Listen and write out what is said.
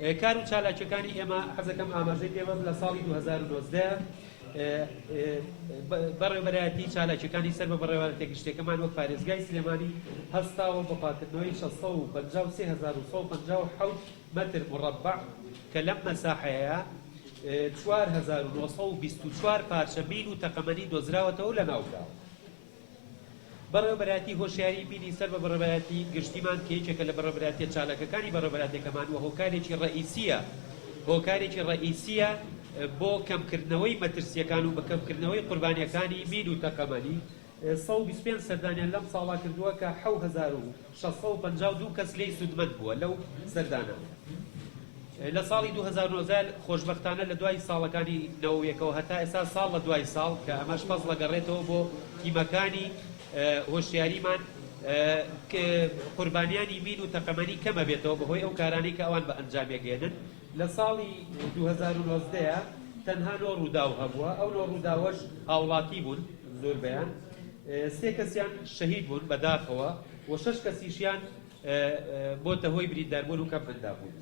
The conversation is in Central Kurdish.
کار و چالاکیەکانی ئێمە حەزەکەم ئاماژەی پێ بەم لە ساڵی 2019 بەڕێوەبەرایەتی چالاکیەکانی سەر بە بەڕێوەبەرێتی گشتەکەمان وەک پارێزگای سلێمانی هەستاوە بە پاکردنەوەی 653,957 متر مربع کە لەم مەساحەیە 4,924 پارچە مین و تەقەمەنی دۆزراوەتەوە لە ناوراوە. بەڕێوەبەرایەتی هۆشیاری بینی سەر بە بەڕێوەبەرایەتی گشتیمان کە یەکێکە لە بەڕێوەبەرایەتی چالاکەکانی بەڕێوەبەرایەتەکەمان و هۆکارێکی ڕئیسیە بۆ کەمکردنەوەی مەترسیەکان و بە کەمکردنەوەی قوربانیەکانی مین و تەقەمەنی. 125 سەردانیان لەم ساڵا کردووە کە 7,652 کەس لێی سودمەند بووە لەو سەردانە. لە ساڵی 2019 خۆشبەختانە لە دوای ساڵەکانی نەوەیەکەوە هەتا ئێستا ساڵ لە دوای ساڵ کە ئەمەش پەس لەگەڕێتەوە بۆ تیمەکانی هۆشیاریمان قوربانیانی مین و تەقەمەنی کەمە بێتەوە بەهۆی ئەو کارانەی کە ئەوان بە ئەنجامێگەێنن. لە ساڵی 2019 تەنها 9 ڕووداو هەبووە، ئەو 9 ڕووداوەش هاوڵاتی بوون زۆربەیان، 3 کەسیان شەهید بوون بەداخەوە و 6 کەسیشیان بۆتە هۆی برینداربوون و کەم بەندابوون.